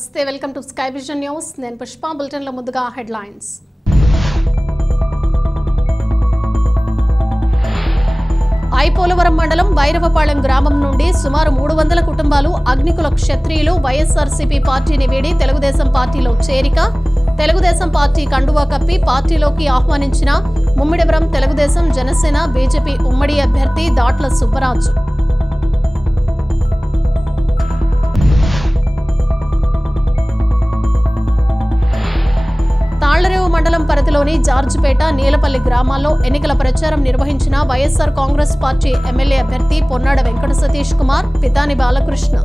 నమస్తే welcome to sky vision news నేను Pushpa bulletin లో ముందుగా హెడ్లైన్స్ ఐపోలవరం మండలం వైరవపాళెం గ్రామం నుండి సుమారు 300 కుటుంబాలు అగ్నికుల క్షత్రియులు వైఎస్ఆర్సీపీ పార్టీని వీడి తెలుగుదేశం పార్టీలో చేరిక తెలుగుదేశం పార్టీ కండువా కప్పి పార్టీలోకి ఆహ్వానించిన ముమ్మిడివరం తెలుగుదేశం జనసేన బీజేపీ ఉమ్మడి అభ్యర్థి దాట్ల సుబ్బరాజు తాళ్లరేవు మండలం పరిధిలోని జార్జిపేట నీలపల్లి గ్రామాల్లో ఎన్నికల ప్రచారం నిర్వహించిన వైఎస్ఆర్ కాంగ్రెస్ పార్టీ ఎమ్మెల్యే అభ్యర్థి పొన్నాడ వెంకట సతీష్ కుమార్ పితాని బాలకృష్ణ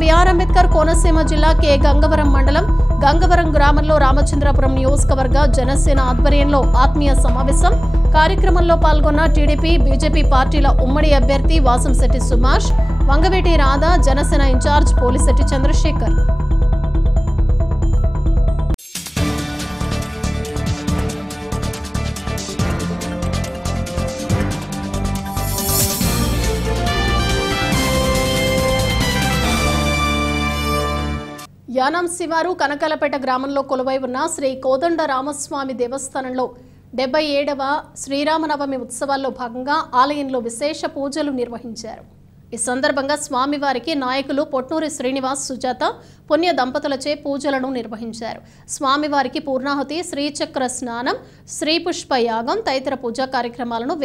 బిఆర్ అంబేద్కర్ కోనసీమ జిల్లా కె గంగవరం మండలం గంగవరం గ్రామంలో రామచంద్రపురం నియోజకవర్గ జనసేన ఆధ్వర్యంలో ఆత్మీయ సమావేశం కార్యక్రమంలో పాల్గొన్న టీడీపీ బీజేపీ పార్టీల ఉమ్మడి అభ్యర్థి వాసంశెట్టి సుభాష్ వంగవేటి రాధా జనసేన ఇన్ఛార్జ్ పోలిశెట్టి చంద్రశేఖర్ యానాం శివారు కనకాలపేట గ్రామంలో కొలువై ఉన్న శ్రీ కోదండ రామస్వామి దేవస్థానంలో 77వ శ్రీరామనవమి ఉత్సవాల్లో భాగంగా ఆలయంలో విశేష పూజలు నిర్వహించారు. ఈ సందర్భంగా స్వామివారికి నాయకులు పొట్నూరి శ్రీనివాస్ సుజాత పుణ్య దంపతులచే పూజలను నిర్వహించారు. స్వామివారికి పూర్ణాహుతి శ్రీచక్ర స్నానం శ్రీపుష్ప యాగం తదితర పూజా కార్యక్రమాలను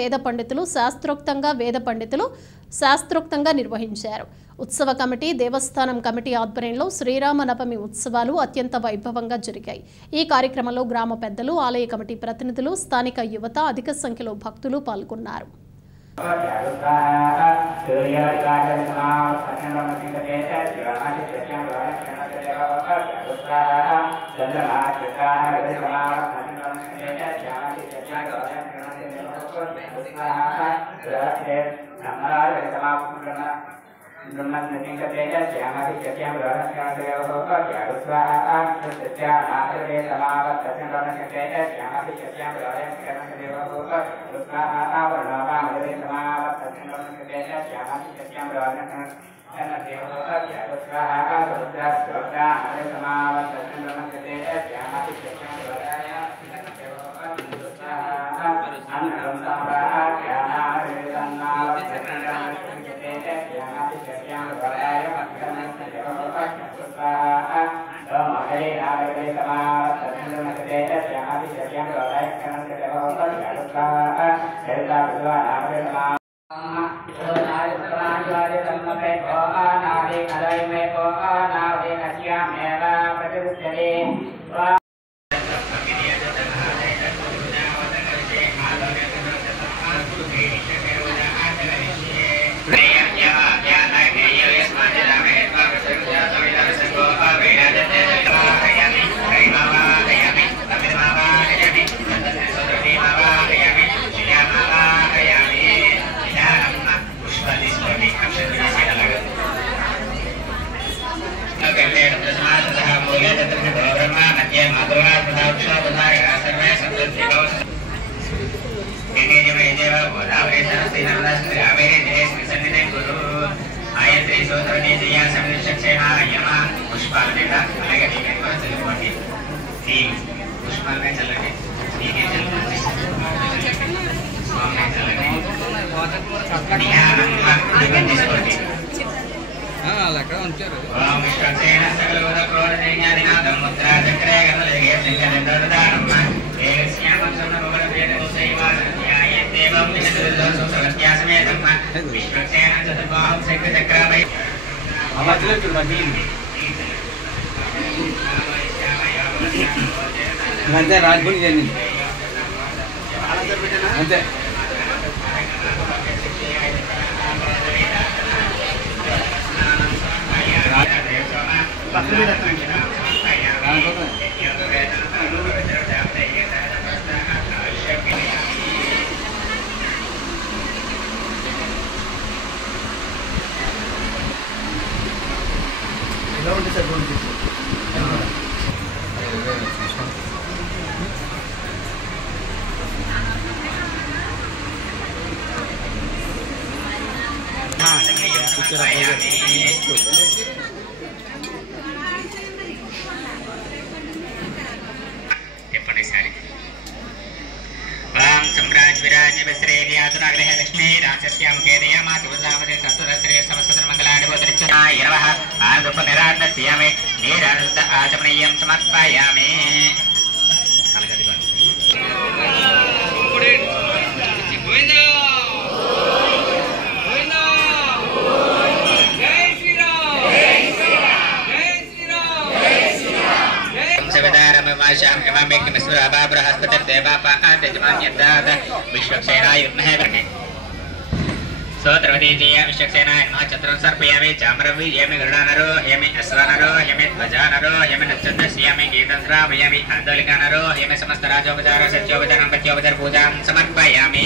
శాస్త్రోక్తంగా నిర్వహించారు. ఉత్సవ కమిటీ దేవస్థానం కమిటీ ఆధ్వర్యంలో శ్రీరామనవమి ఉత్సవాలు అత్యంత వైభవంగా జరిగాయి. ఈ కార్యక్రమంలో గ్రామ పెద్దలు ఆలయ కమిటీ ప్రతినిధులు స్థానిక యువత అధిక సంఖ్యలో భక్తులు పాల్గొన్నారు. అంతే రాజుని చేయండి అంతే ఎలా ఉంటుంది సార్ చెప్పండి సారి. ఓం సమ్రాజ్ విరాజ్ విశ్రేణి అతురాగ్రహ లక్ష్మీ రాజస్యాం కేదయమా శుభదామదే తత్వశ్రీ సమస్తన మంగళాని బోధరిచ్చాయ నమః ఆనదప నిరాధస్యామి నీరానంద ఆచమనీయం సమర్పయామి. सोत्रवतीय विश्वक्सेनाय नमः चत्रं सर्पयामि चामरवीर्यामि गरुडानरो हेमि अश्वानरो हेमि ध्वजानरो हेमि नक्षत्रस्यामि गीतं श्रावयामि आन्दोलिकानरो हेमि समस्त राजोपचार सत्योपचारं पत्योपचार पूजां समर्पयामि.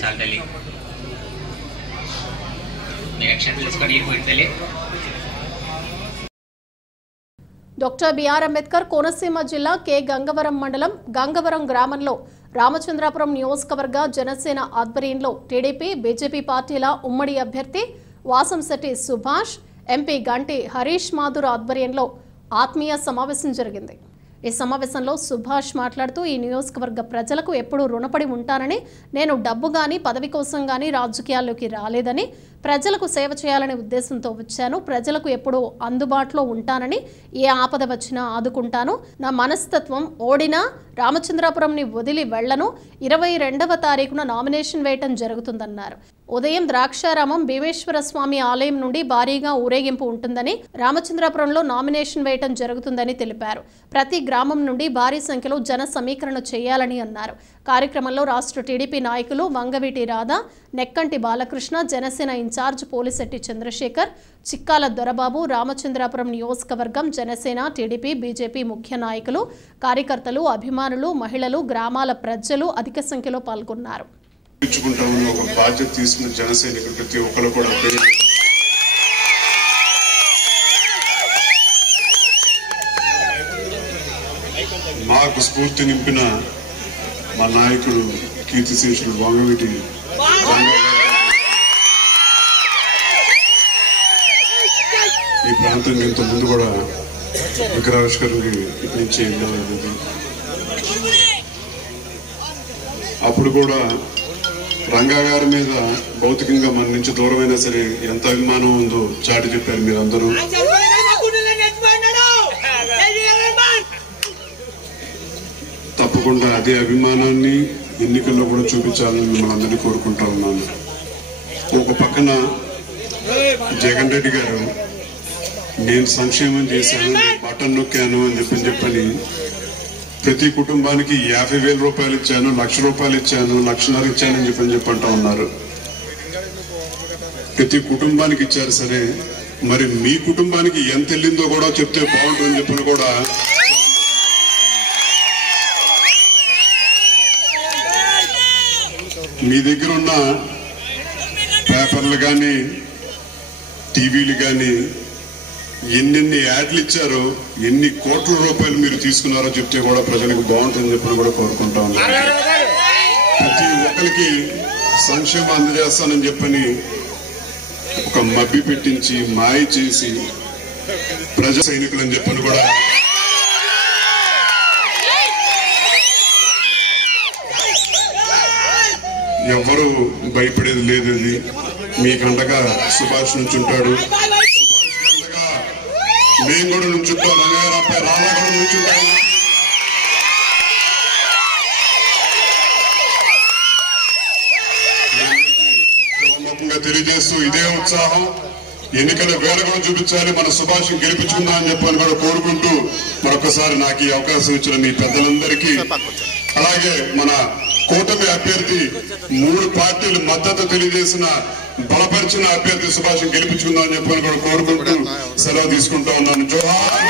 चाल तल्ली निरीक्षण తెలుసుకొని పోయింది. డాక్టర్ బిఆర్ అంబేద్కర్ కోనసీమ జిల్లా కె గంగవరం మండలం గంగవరం గ్రామంలో రామచంద్రాపురం నియోజకవర్గ జనసేన ఆధ్వర్యంలో టీడీపీ బీజేపీ పార్టీల ఉమ్మడి అభ్యర్థి వాసంశెట్టి సుభాష్, ఎంపీ గంటి హరీష్ మాధుర్ ఆధ్వర్యంలో ఆత్మీయ సమావేశం జరిగింది. ఈ సమావేశంలో సుభాష్ మాట్లాడుతూ ఈ నియోజకవర్గ ప్రజలకు ఎప్పుడూ రుణపడి ఉంటానని, నేను డబ్బు గాని పదవి కోసం గాని రాజకీయాల్లోకి రాలేదని, ప్రజలకు సేవ చేయాలనే ఉద్దేశంతో వచ్చాను. ప్రజలకు ఎప్పుడూ అందుబాటులో ఉంటానని, ఏ ఆపద వచ్చినా ఆదుకుంటాను. నా మనస్తత్వం ఓడినా రామచంద్రాపురంని వదిలి వెళ్లను. 22వ తారీఖున నామినేషన్ వేయటం జరుగుతుందన్నారు. ఉదయం ద్రాక్షారామం భీమేశ్వర స్వామి ఆలయం నుండి భారీగా ఊరేగింపు ఉంటుందని, రామచంద్రాపురంలో నామినేషన్ వేయటం జరుగుతుందని తెలిపారు. ప్రతి గ్రామం నుండి భారీ సంఖ్యలో జన సమీకరణ చేయాలని అన్నారు. కార్యక్రమంలో రాష్ట్ర టీడీపీ నాయకులు వంగవీటి రాధా, నెక్కంటి బాలకృష్ణ, జనసేన ఇన్ఛార్జ్ పోలిశెట్టి చంద్రశేఖర్, చిక్కాల దొరబాబు, రామచంద్రాపురం నియోజకవర్గం జనసేన, టీడీపీ, బీజేపీ ముఖ్య నాయకులు, కార్యకర్తలు, అభిమానులు, మహిళలు, గ్రామాల ప్రజలు అధిక సంఖ్యలో పాల్గొన్నారు. ఒక బాధ్యత తీసుకున్న జనసైనికులు ప్రతి ఒక్కరు కూడా మాకు స్ఫూర్తి నింపిన మా నాయకుడు కీర్తిశేషులు వంగవీటి ఈ ప్రాంతం ఇంత ముందు కూడా విగ్రహావిష్కరణకి నుంచి వెళ్ళలేదు. అప్పుడు కూడా రంగా గారి మీద భౌతికంగా మన నుంచి దూరమైనా సరే ఎంత అభిమానం ఉందో చాటి చెప్పారు మీరందరూ. తప్పకుండా అదే అభిమానాన్ని ఎన్నికల్లో కూడా చూపించాలని మిమ్మల్ని అందరినీ కోరుకుంటా ఉన్నాను. ఒక పక్కన జగన్ రెడ్డి గారు నేను సంక్షేమం చేశాను, బటన్ నొక్కాను అని చెప్పని ప్రతి కుటుంబానికి 50,000 రూపాయలు ఇచ్చాను, 1,00,000 రూపాయలు ఇచ్చాను, 1,50,000 ఇచ్చానని చెప్పంటా ఉన్నారు. ప్రతి కుటుంబానికి ఇచ్చారు సరే, మరి మీ కుటుంబానికి ఎంత వెళ్ళిందో కూడా చెప్తే బాగుంటుందని చెప్పని కూడా మీ దగ్గర ఉన్న పేపర్లు కానీ టీవీలు కానీ ఎన్నెన్ని యాడ్లు ఇచ్చారో, ఎన్ని కోట్ల రూపాయలు మీరు తీసుకున్నారో చెప్తే కూడా ప్రజలకు బాగుంటుందని చెప్పి కూడా కోరుకుంటా ఉన్నారు. ప్రతి ఒక్కరికి సంక్షేమం అందజేస్తానని చెప్పని ఒక మభ్య పెట్టించి మాయ చేసి ప్రజా సైనికులని చెప్పని కూడా ఎవరు భయపడేది లేదు. అది మీకు అండగా సుభాష్ నుంచి ఉంటాడు, మేము కూడా నుంచుంటాం, రంగారాపై రాధా కూడా నుంచుంటాము. తెలియజేస్తూ ఇదే ఉత్సాహం ఎన్నికల వేళ కూడా చూపించాలి, మన సుభాష్ గెలిపించుకుందాం అని చెప్పని కూడా కోరుకుంటూ మరొకసారి నాకు ఈ అవకాశం ఇచ్చిన మీ పెద్దలందరికీ, అలాగే మన కూటమి అభ్యర్థి 3 పార్టీలు మద్దతు తెలియజేసిన బలపరిచిన అభ్యర్థి సుభాష్ గెలిపించుకుందాం అని చెప్పని కూడా కోరుకుంటూ సెలవు తీసుకుంటా ఉన్నాను. జోహార్.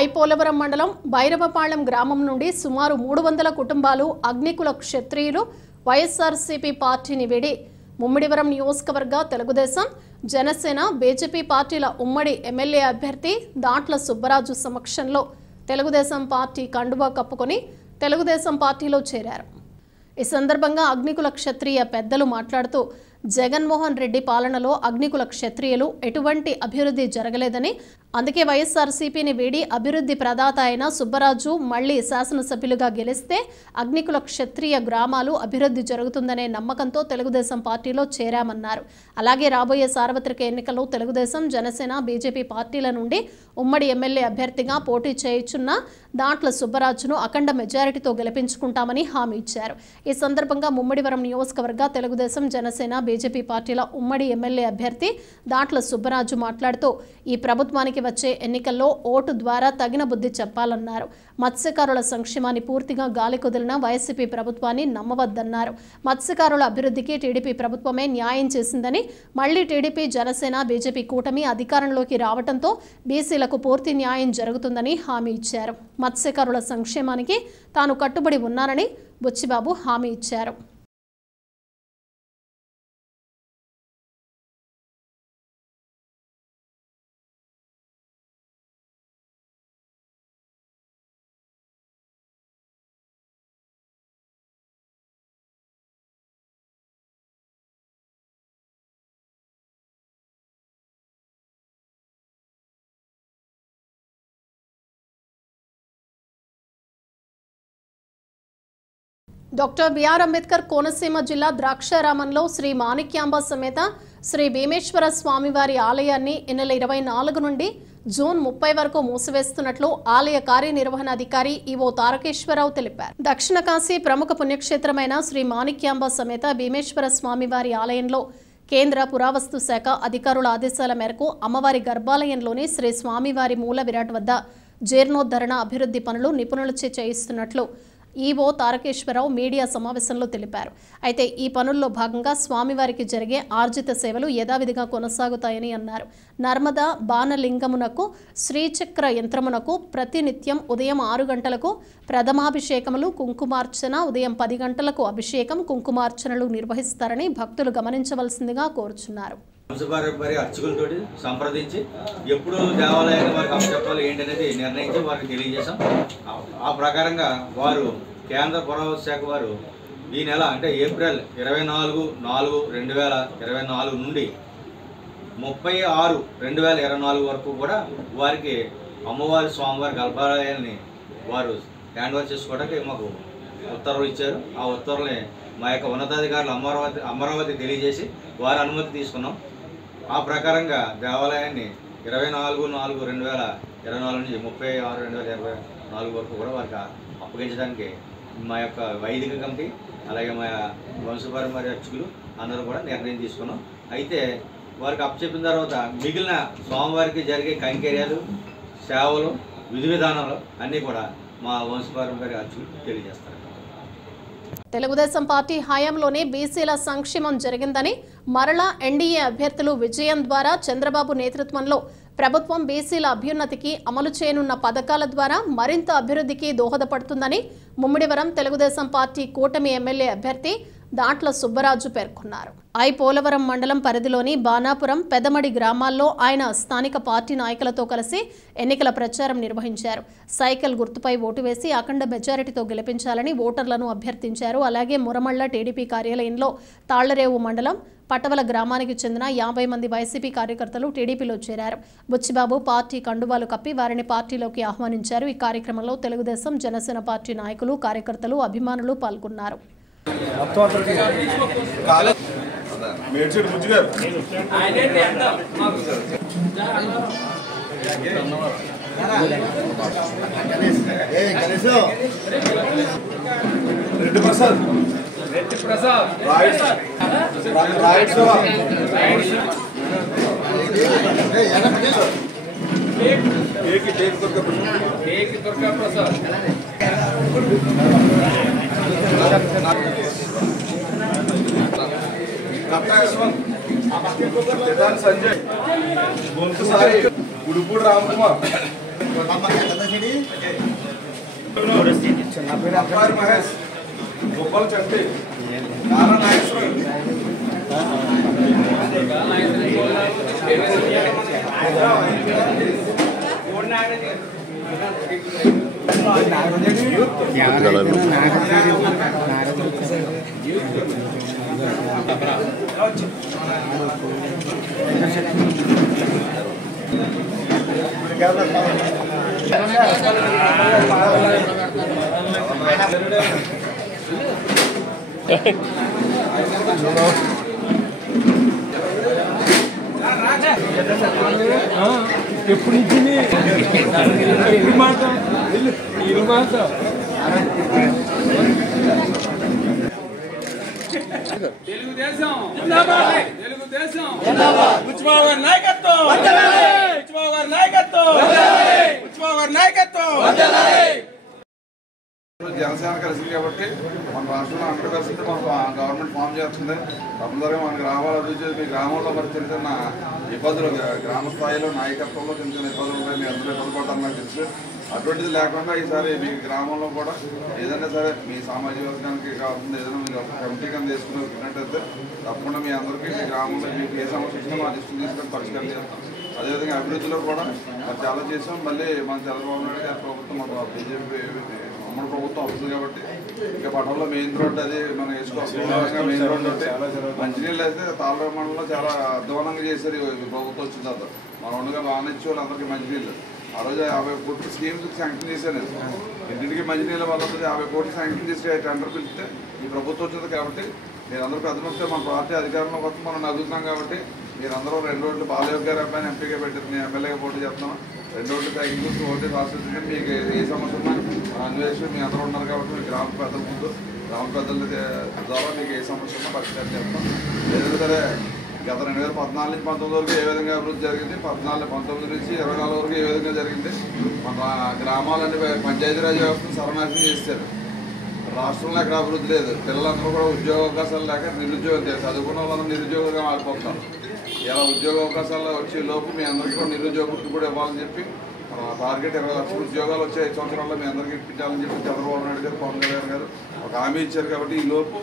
ఐపోలవరం మండలం భైరవపాళెం గ్రామం నుండి సుమారు 300 కుటుంబాలు అగ్నికుల క్షత్రియులు వైఎస్ఆర్సీపీ పార్టీని వీడి ముమ్మిడివరం నియోజకవర్గ తెలుగుదేశం జనసేన బీజేపీ పార్టీల ఉమ్మడి ఎమ్మెల్యే అభ్యర్థి దాట్ల సుబ్బరాజు సమక్షంలో తెలుగుదేశం పార్టీ కండువా కప్పుకొని తెలుగుదేశం పార్టీలో చేరారు. ఈ సందర్భంగా అగ్నికుల క్షత్రియ పెద్దలు మాట్లాడుతూ జగన్మోహన్ రెడ్డి పాలనలో అగ్నికుల క్షత్రియులు ఎటువంటి అభివృద్ధి జరగలేదని, అందుకే వైఎస్ఆర్సీపీని వీడి అభివృద్ధి ప్రదాత అయిన సుబ్బరాజు మళ్లీ శాసనసభ్యులుగా గెలిస్తే అగ్నికుల క్షత్రియ గ్రామాలు అభివృద్ధి జరుగుతుందనే నమ్మకంతో తెలుగుదేశం పార్టీలో చేరామన్నారు. అలాగే రాబోయే సార్వత్రిక ఎన్నికల్లో తెలుగుదేశం జనసేన బీజేపీ పార్టీల నుండి ఉమ్మడి ఎమ్మెల్యే అభ్యర్థిగా పోటీ చేయుచున్న దాట్ల సుబ్బరాజును అఖండ మెజారిటీతో గెలిపించుకుంటామని హామీ ఇచ్చారు. ఈ సందర్భంగా ముమ్మిడివరం నియోజకవర్గ తెలుగుదేశం జనసేన బీజేపీ పార్టీల ఉమ్మడి ఎమ్మెల్యే అభ్యర్థి దాట్ల సుబ్బరాజు మాట్లాడుతూ ఈ ప్రభుత్వానికి వచ్చే ఎన్నికల్లో ఓటు ద్వారా తగిన బుద్ధి చెప్పాలన్నారు. మత్స్యకారుల సంక్షేమాన్ని పూర్తిగా గాలి కుదిలిన వైసీపీ ప్రభుత్వాన్ని నమ్మవద్దన్నారు. మత్స్యకారుల అభివృద్ధికి టీడీపీ ప్రభుత్వమే న్యాయం చేసిందని, మళ్లీ టీడీపీ జనసేన బీజేపీ కూటమి అధికారంలోకి రావడంతో బీసీలకు పూర్తి న్యాయం జరుగుతుందని హామీ ఇచ్చారు. మత్స్యకారుల సంక్షేమానికి తాను కట్టుబడి ఉన్నానని బుచ్చిబాబు హామీ ఇచ్చారు. డాక్టర్ బిఆర్ అంబేద్కర్ కోనసీమ జిల్లా ద్రాక్షారామంలో శ్రీ మాణిక్యాంబ సమేత శ్రీ భీమేశ్వర స్వామివారి ఆలయాన్ని ఈ నెల 24 నుండి జూన్ 30 వరకు మూసివేస్తున్నట్లు ఆలయ కార్యనిర్వహణాధికారి ఈవో తారకేశ్వరరావు తెలిపారు. దక్షిణ కాశీ ప్రముఖ పుణ్యక్షేత్రమైన శ్రీ మాణిక్యాంబ సమేత భీమేశ్వర స్వామివారి ఆలయంలో కేంద్ర పురావస్తు శాఖ అధికారుల ఆదేశాల మేరకు అమ్మవారి గర్భాలయంలోని శ్రీ స్వామివారి మూల విరాట్ వద్ద జీర్ణోద్ధరణ అభివృద్ధి పనులు నిపుణులచే చేయిస్తున్నట్లు ఈవో తారకేశ్వరరావు మీడియా సమావేశంలో తెలిపారు. అయితే ఈ పనుల్లో భాగంగా స్వామివారికి జరిగే ఆర్జిత సేవలు యథావిధిగా కొనసాగుతాయని అన్నారు. నర్మదా బాణలింగమునకు శ్రీచక్ర యంత్రమునకు ప్రతినిత్యం ఉదయం 6 గంటలకు ప్రథమాభిషేకములు, కుంకుమార్చన, ఉదయం 10 గంటలకు అభిషేకం, కుంకుమార్చనలు నిర్వహిస్తారని భక్తులు గమనించవలసిందిగా కోరుచున్నారు. వంశపారంపర్య అర్చకులతో సంప్రదించి ఎప్పుడు దేవాలయాన్ని వారికి అప్పచెప్పాలి ఏంటనేది నిర్ణయించి వారికి తెలియజేశాం. ఆ ప్రకారంగా వారు కేంద్ర పురావస్తు శాఖ వారు ఈ నెల అంటే ఏప్రిల్ 24/4/2024 నుండి 30/6/2024 వరకు కూడా వారికి అమ్మవారి స్వామివారి గర్భాలయాన్ని వారు హ్యాండ్ ఓవర్ చేసుకోవడానికి మాకు ఉత్తర్వులు ఇచ్చారు. ఆ ఉత్తర్వుల్ని మా యొక్క ఉన్నతాధికారులు అమరావతి తెలియజేసి వారి అనుమతి తీసుకున్నాం. ఆ ప్రకారంగా దేవాలయాన్ని 24/4/2024 నుంచి 30/6/2024 వరకు కూడా వారికి అప్పగించడానికి మా యొక్క వైదిక కమిటీ అలాగే మా వంశపారంపర్య అర్చకులు అందరూ కూడా నిర్ణయం తీసుకున్నాం. అయితే వారికి అప్పచెప్పిన తర్వాత మిగిలిన స్వామివారికి జరిగే కైంకర్యాలు, సేవలు, విధి విధానాలు అన్నీ కూడా మా వంశపారంపర్య అర్చకులు తెలియజేస్తారు. తెలుగుదేశం పార్టీ హయాంలోనే బీసీల సంక్షేమం జరిగిందని, మరలా ఎన్డీఏ అభ్యర్థులు విజయం ద్వారా చంద్రబాబు నేతృత్వంలో ప్రభుత్వం బీసీల అభ్యున్నతికి అమలు చేయనున్న పథకాల ద్వారా మరింత అభివృద్ధికి దోహదపడుతుందని ముమ్మిడివరం తెలుగుదేశం పార్టీ కూటమి ఎమ్మెల్యే అభ్యర్థి దాట్ల సుబ్బరాజు పేర్కొన్నారు. ఐపోలవరం మండలం పరిధిలోని బాణాపురం, పెదమడి గ్రామాల్లో ఆయన స్థానిక పార్టీ నాయకులతో కలిసి ఎన్నికల ప్రచారం నిర్వహించారు. సైకిల్ గుర్తుపై ఓటు వేసి అఖండ మెజారిటీతో గెలిపించాలని ఓటర్లను అభ్యర్థించారు. అలాగే మురమళ్ల టీడీపీ కార్యాలయంలో తాళ్లరేవు మండలం పటవల గ్రామానికి చెందిన 50 మంది వైసీపీ కార్యకర్తలు టీడీపీలో చేరారు. బుచ్చిబాబు పార్టీ కండువాలు కప్పి వారిని పార్టీలోకి ఆహ్వానించారు. ఈ కార్యక్రమంలో తెలుగుదేశం, జనసేన పార్టీ నాయకులు, కార్యకర్తలు, అభిమానులు పాల్గొన్నారు. संजय उड़पुर रामकुमार మహేష్ గొప్పలు చట్టి నారా నాగేశ్వరం ఎప్పుడు ఇచ్చింది మాట తెలుగుదేశం తెలుగుదేశం ఉచ్మావ నాయకత్వం ఉచ్మావ నాయకత్వం ఉచ్మావ నాయకత్వం జనసేన కలిసింది కాబట్టి మన రాష్ట్రంలో అందరూ కలిసి మన గవర్నమెంట్ ఫామ్ చేస్తుంది. తప్పనిసరిగా మన గ్రామాల అభివృద్ధి మీ గ్రామంలో మరి చిన్న చిన్న ఇబ్బందులు గ్రామ స్థాయిలో నాయకత్వంలో చిన్న చిన్న ఇబ్బందులు ఉంటాయి. మీ అందరూ ఇబ్బంది పడతారు నాకు తెలుసు. అటువంటిది లేకుండా ఈసారి మీ గ్రామంలో కూడా ఏదైనా సరే మీ సామాజిక వర్గానికి కావాల్సింది ఏదైనా మీరు కమిటీ కింద తీసుకున్నట్టయితే తప్పకుండా మీ అందరికీ మీ గ్రామంలో మీకు ఏ సమస్య వచ్చినా మా దృష్టిని తీసుకొని పరిష్కారం చేస్తాం. అదేవిధంగా అభివృద్ధిలో కూడా మరి చాలా చేసాం. మళ్ళీ మన చంద్రబాబు నాయుడు గారి ప్రభుత్వం మన బీజేపీ ఉమ్మడి ప్రభుత్వం వస్తుంది కాబట్టి ఇంకా పట్టణంలో మెయిన్ రోడ్డు అది మనం వేసుకోవాలి. మెయిన్ రోడ్డు అంటే మంచినీళ్ళు అయితే తాళర మండలంలో చాలా అధ్వానంగా చేశారు ఈ ప్రభుత్వం వచ్చిన తర్వాత. మనం ఉండగా బాగా ఇచ్చే వాళ్ళు అందరికీ మంచినీళ్ళు ఆ రోజు 50 కోట్ల స్కీమ్స్ శాంక్షన్ చేశాను. ఇంటింటికి మంచినీళ్ళ వల్ల 50 కోట్లు శాంక్షన్ చేసి టెండర్ పిలిస్తే ఈ ప్రభుత్వం వచ్చింది కాబట్టి మీరందరూ పెద్దమంటే మన పార్టీ అధికారంలో వస్తే మనం నదులుతున్నాం కాబట్టి మీరందరూ 2 రోడ్లు బాలయోగ్ గారి అబ్బాయిని ఎంపీగా పెట్టారు. నేను ఎమ్మెల్యేగా పోటీ చేస్తున్నాను. 2 రోడ్లు సైకిల్ గుర్తు ఓటే రాష్ట్రంగా మీకు ఏ సమస్య ఉన్నా అన్వేషణ మీ అందరూ ఉన్నారు కాబట్టి మీ గ్రామ పెద్దల ముందు గ్రామ పెద్దల ద్వారా మీకు ఏ సమస్య ఉన్నా పరిష్కారం చేస్తాం. ఏదైనా సరే గత 2014 నుంచి 19 వరకు ఏ విధంగా అభివృద్ధి జరిగింది, 19 నుంచి 24 వరకు ఏ విధంగా జరిగింది. మన గ్రామాలన్నీ పంచాయతీరాజ్ వ్యవస్థను సర్వనాశనం చేశారు. రాష్ట్రంలో ఎక్కడ అభివృద్ధి లేదు. పిల్లలందరూ కూడా ఉద్యోగ అవకాశాలు లేక నిరుద్యోగం చదువుకున్న వాళ్ళందరూ నిరుద్యోగంగా మారిపోతున్నారు. ఇలా ఉద్యోగ అవకాశాలు వచ్చే లోపు మీ అందరికీ కూడా నిరుద్యోగ వృత్తి కూడా ఇవ్వాలని చెప్పి టార్గెట్ 20 లక్షల ఉద్యోగాలు వచ్చే 5 సంవత్సరాల్లో మీ అందరికీ ఇప్పించాలని చెప్పి చంద్రబాబు నాయుడు గారు పవన్ కళ్యాణ్ గారు ఒక హామీ ఇచ్చారు. కాబట్టి ఈ లోపు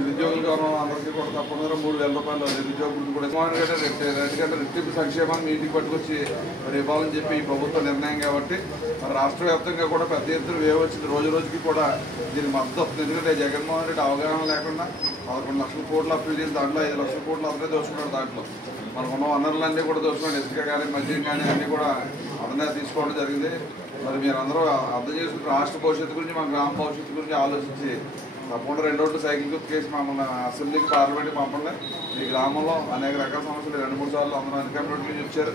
నిరుద్యోగులుగా ఉన్న అందరికీ కూడా తప్పకుండా 3,000 రూపాయలు నిరుద్యోగ వృత్తి కూడా ఎందుకంటే రెట్టింపు సంక్షేమాన్ని మీ ఇంటికి పట్టుకొచ్చి మరి ఇవ్వాలని చెప్పి ఈ ప్రభుత్వ నిర్ణయం. కాబట్టి మరి రాష్ట్ర వ్యాప్తంగా కూడా పెద్ద ఎత్తున వేవ్ వచ్చింది. రోజు రోజుకి కూడా దీనికి మద్దతు వస్తుంది. ఎందుకంటే జగన్మోహన్ రెడ్డి అవగాహన లేకుండా 11 లక్షల కోట్లు అప్పులు చేసి దాంట్లో 5 లక్షల కోట్లు అతనే దోచుకున్నాడు. దాంట్లో మనకున్న వనరులన్నీ కూడా దోచుకున్నాడు. ఇసుక కానీ మద్యం కానీ అన్నీ కూడా అతనే తీసుకోవడం జరిగింది. మరి మీరందరూ అర్థం చేసుకుని రాష్ట్ర భవిష్యత్తు గురించి మన గ్రామ భవిష్యత్తు గురించి ఆలోచించి తప్పకుండా 2 రోడ్లు సైకిల్ గుర్తు కేసు మమ్మల్ని అసెంబ్లీకి పార్లమెంట్కి పంపండి. మీ గ్రామంలో అనేక రకాల సమస్యలు 2-3 సార్లు అందరూ అధికారుల నుంచి వచ్చారు.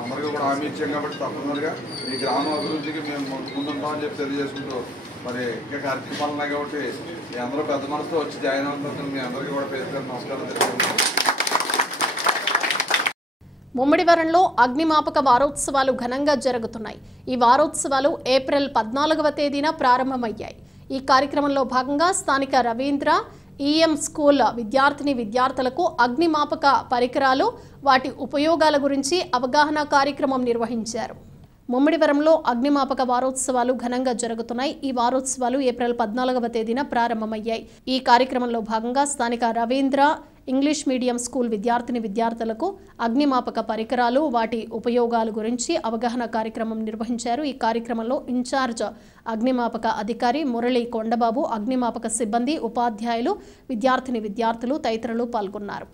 అందరికీ కూడా హామీ ఇచ్చాం కాబట్టి తప్పనిసరిగా మీ గ్రామ అభివృద్ధికి మేము ముందుంటామని చెప్పి తెలియజేసుకుంటూ మరి ఇంకా కార్యక్రమాలు ఉన్నాయి కాబట్టి మీ అందరూ పెద్ద మనసుతో వచ్చి జాయిన్ అవుతున్నారు. మీ అందరికీ కూడా పేరు నమస్కారం తెలియజేస్తున్నాను. ముమ్మిడివరంలో అగ్నిమాపక వారోత్సవాలు ఘనంగా జరుగుతున్నాయి. ఈ వారోత్సవాలు ఏప్రిల్ 14వ తేదీన ప్రారంభమయ్యాయి. ఈ కార్యక్రమంలో భాగంగా స్థానిక రవీంద్ర ఈఎం స్కూల్ విద్యార్థులకు అగ్నిమాపక పరికరాలు, వాటి ఉపయోగాల గురించి అవగాహన కార్యక్రమం నిర్వహించారు. ముమ్మిడివరంలో అగ్నిమాపక వారోత్సవాలు ఘనంగా జరుగుతున్నాయి. ఈ వారోత్సవాలు ఏప్రిల్ 14వ తేదీన ప్రారంభమయ్యాయి. ఈ కార్యక్రమంలో భాగంగా స్థానిక రవీంద్ర ఇంగ్లీష్ మీడియం స్కూల్ విద్యార్థులకు అగ్నిమాపక పరికరాలు, వాటి ఉపయోగాల గురించి అవగాహన కార్యక్రమం నిర్వహించారు. ఈ కార్యక్రమంలో ఇన్ఛార్జ్ అగ్నిమాపక అధికారి మురళి కొండబాబు, అగ్నిమాపక సిబ్బంది, ఉపాధ్యాయులు, విద్యార్థులు తదితరులు పాల్గొన్నారు.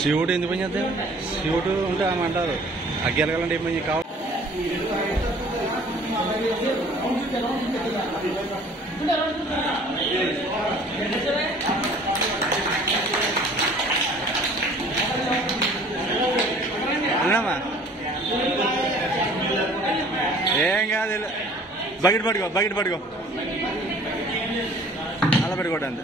శివుడు ఎందుకు పని చేద్దాం? శివుడు ఉంటే ఆమె అంటారు అగ్గెలగాలంటే ఏం పని కావాలి. ఏం కాదు, బకెట్ పట్టుకో అలా పెట్టుకోవడం అంతే.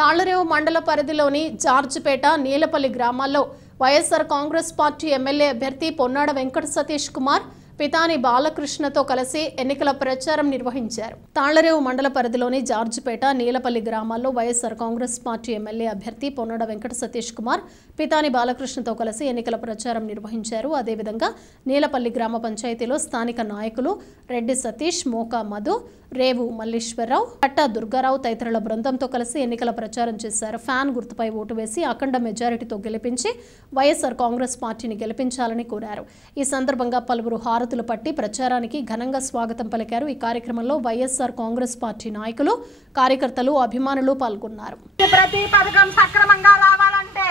తాళ్లరేవు మండల పరిధిలోని జార్జిపేట నీలపల్లి గ్రామాల్లో వైఎస్ఆర్ కాంగ్రెస్ పార్టీ ఎమ్మెల్యే అభ్యర్థి పొన్నాడ వెంకట సతీష్ కుమార్ పితాని బాలకృష్ణతో కలిసి ఎన్నికల ప్రచారం నిర్వహించారు. తాళ్లరేవు మండల పరిధిలోని జార్జిపేట నీలపల్లి గ్రామాల్లో వైఎస్ఆర్ కాంగ్రెస్ పార్టీ ఎమ్మెల్యే అభ్యర్థి పొన్నాడ వెంకట సతీష్ కుమార్ పితాని బాలకృష్ణతో కలిసి ఎన్నికల ప్రచారం నిర్వహించారు. అదేవిధంగా నీలపల్లి గ్రామ పంచాయతీలో స్థానిక నాయకులు రెడ్డి సతీష్, మోకా మధు, రేవు మల్లేశ్వరరావు, కట్టా దుర్గారావు తదితరుల బృందంతో కలిసి ఎన్నికల ప్రచారం చేశారు. ఫ్యాన్ గుర్తుపై ఓటు వేసి అఖండ మెజారిటీతో గెలిపించి వైఎస్ఆర్ కాంగ్రెస్ పార్టీని గెలిపించాలని కోరారు. ఈ సందర్భంగా పలువురు హారతులు పట్టి ప్రచారానికి ఘనంగా స్వాగతం పలికారు. ఈ కార్యక్రమంలో వైఎస్ఆర్ కాంగ్రెస్ పార్టీ నాయకులు, కార్యకర్తలు, అభిమానులు పాల్గొన్నారు. ప్రతి పథకం సక్రమంగా రావాలంటే,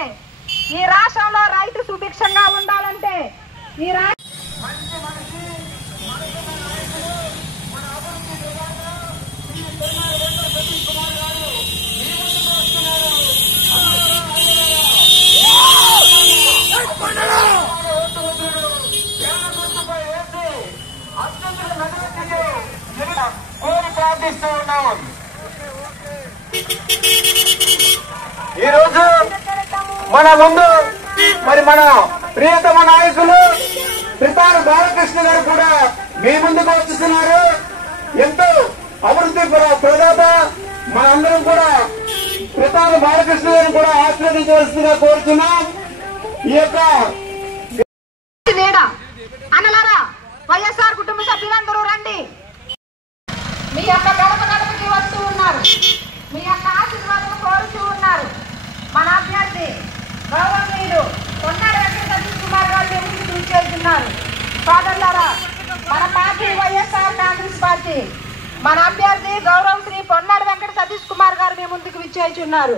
ఈ రాష్ట్రంలో రైతు సుభిక్షంగా ఉండాలంటే, ఈ ఈరోజు మన ముందు మరి మన ప్రియతమ నాయకులు పితాని బాలకృష్ణ గారు కూడా మీ ముందుకు వస్తున్నారు. ఎంతో అభివృద్ధి ప్రదాత మనందరం కూడా పితాని బాలకృష్ణ గారిని కూడా ఆశీర్వదించవలసిందిగా కోరుతున్నాం. ఈ యొక్క అన్నలారా, వైఎస్ఆర్ కుటుంబ సభ్యులందరూ రండి. మీ యొక్క గడప గడపకి వస్తూ ఉన్నారు, మీ యొక్క ఆశీర్వాదం కోరుతూ ఉన్నారు. మన అభ్యర్థి గౌరవనీయులు పొన్నాడ వెంకట సతీష్ కుమార్ గారు ముందుకు విచ్చేస్తున్నారు. సోదరులారా, మన పార్టీ వైఎస్ఆర్ కాంగ్రెస్ పార్టీ, మన అభ్యర్థి గౌరవ శ్రీ పొన్నాడ వెంకట సతీష్ కుమార్ గారు మీ ముందుకు విచ్చేస్తున్నారు.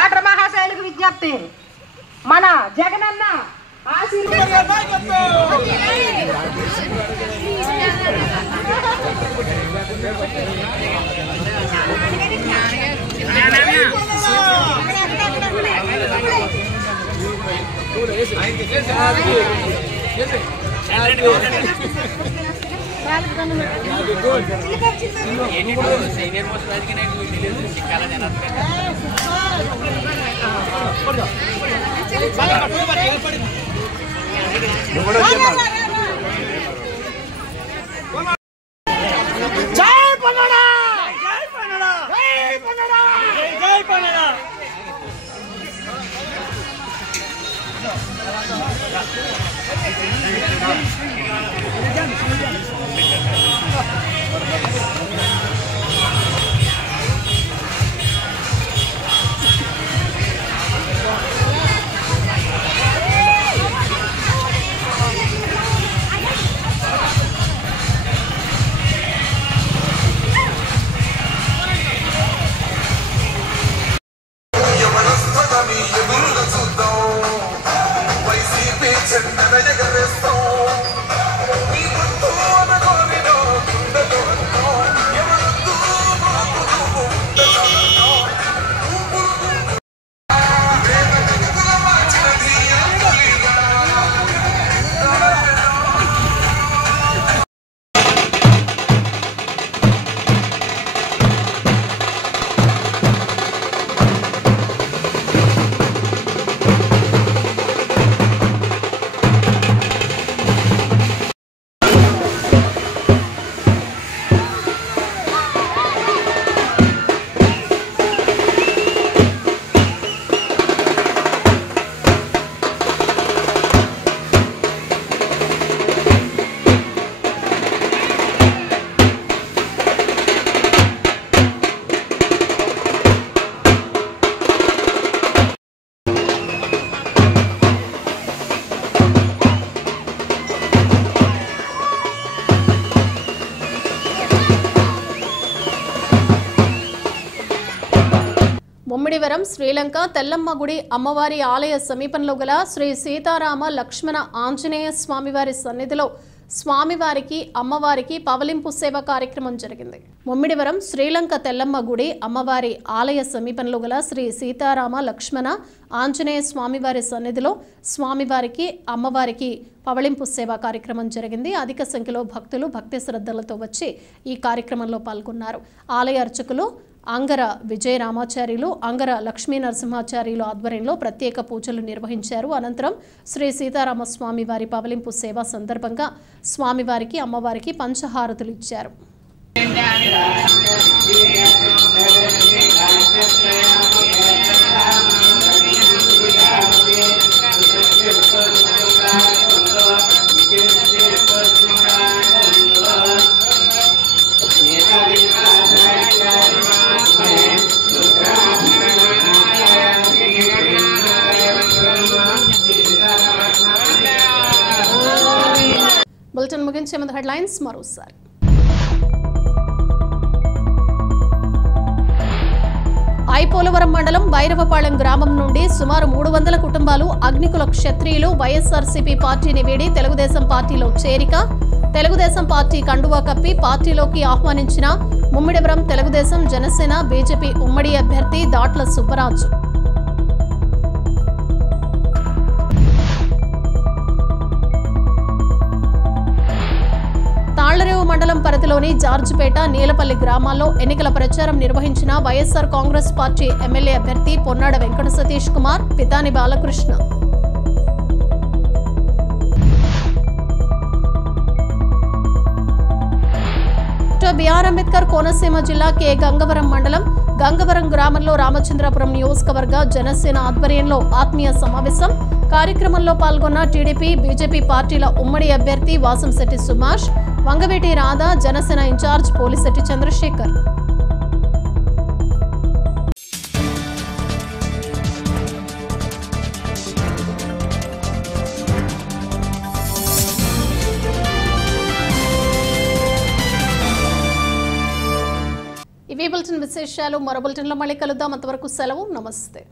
ఓటర్ మహాశైలకు విజ్ఞప్తి, మన జగనన్న సీనియర్ మోస్ట్ రాజకీయ నాయకులు చిక్కాల జనార్దన్ You're ముమ్మిడివరం శ్రీలంక తెల్లమ్మ గుడి అమ్మవారి ఆలయ సమీపంలో గల శ్రీ సీతారామ లక్ష్మణ ఆంజనేయ స్వామివారి సన్నిధిలో స్వామివారికి అమ్మవారికి పవలింపు సేవ కార్యక్రమం జరిగింది. ముమ్మిడివరం శ్రీలంక తెల్లమ్మ గుడి అమ్మవారి ఆలయ సమీపంలో గల శ్రీ సీతారామ లక్ష్మణ ఆంజనేయ స్వామివారి సన్నిధిలో స్వామివారికి అమ్మవారికి పవళింపు సేవ కార్యక్రమం జరిగింది. అధిక సంఖ్యలో భక్తులు భక్తి శ్రద్ధలతో వచ్చి ఈ కార్యక్రమంలో పాల్గొన్నారు. ఆలయ అర్చకులు అంగర విజయ రామాచార్యులు, అంగర లక్ష్మీ నరసింహాచార్యులు ఆధ్వర్యంలో ప్రత్యేక పూజలు నిర్వహించారు. అనంతరం శ్రీ సీతారామస్వామి వారి పవలింపు సేవ సందర్భంగా స్వామివారికి అమ్మవారికి పంచహారతులు ఇచ్చారు. బులెటిన్ ముగించే ముందు హెడ్లైన్స్ మరోసారి. ఐపోలవరం మండలం భైరవపాళెం గ్రామం నుండి సుమారు 300 కుటుంబాలు అగ్నికుల క్షత్రియులు వైఎస్ఆర్సీపీ పార్టీని వీడి తెలుగుదేశం పార్టీలో చేరిక. తెలుగుదేశం పార్టీ కండువా కప్పి పార్టీలోకి ఆహ్వానించిన ముమ్మిడివరం తెలుగుదేశం జనసేన బీజేపీ ఉమ్మడి అభ్యర్థి దాట్ల సుబ్బరాజు. తాళ్లరేవు మండలం పరిధిలోని జార్జిపేట, నీలపల్లి గ్రామాల్లో ఎన్నికల ప్రచారం నిర్వహించిన వైఎస్ఆర్ కాంగ్రెస్ పార్టీ ఎమ్మెల్యే అభ్యర్థి పొన్నాడ వెంకట సతీష్ కుమార్, పితాని బాలకృష్ణ. బిఆర్ అంబేద్కర్ కోనసీమ జిల్లా కె గంగవరం మండలం గంగవరం గ్రామంలో రామచంద్రపురం నియోజకవర్గ జనసేన ఆధ్వర్యంలో ఆత్మీయ సమావేశం. కార్యక్రమంలో పాల్గొన్న టీడీపీ, బీజేపీ పార్టీల ఉమ్మడి అభ్యర్థి వాసంశెట్టి సుభాష్, వంగవేటి రాధా, జనసేన ఇన్ఛార్జ్ పోలిశెట్టి చంద్రశేఖర్. ఇవి బులెటిన్ విశేషాలు. మరో బులెటిన్లో మళ్ళీ కలుద్దాం. అంతవరకు సెలవు. నమస్తే.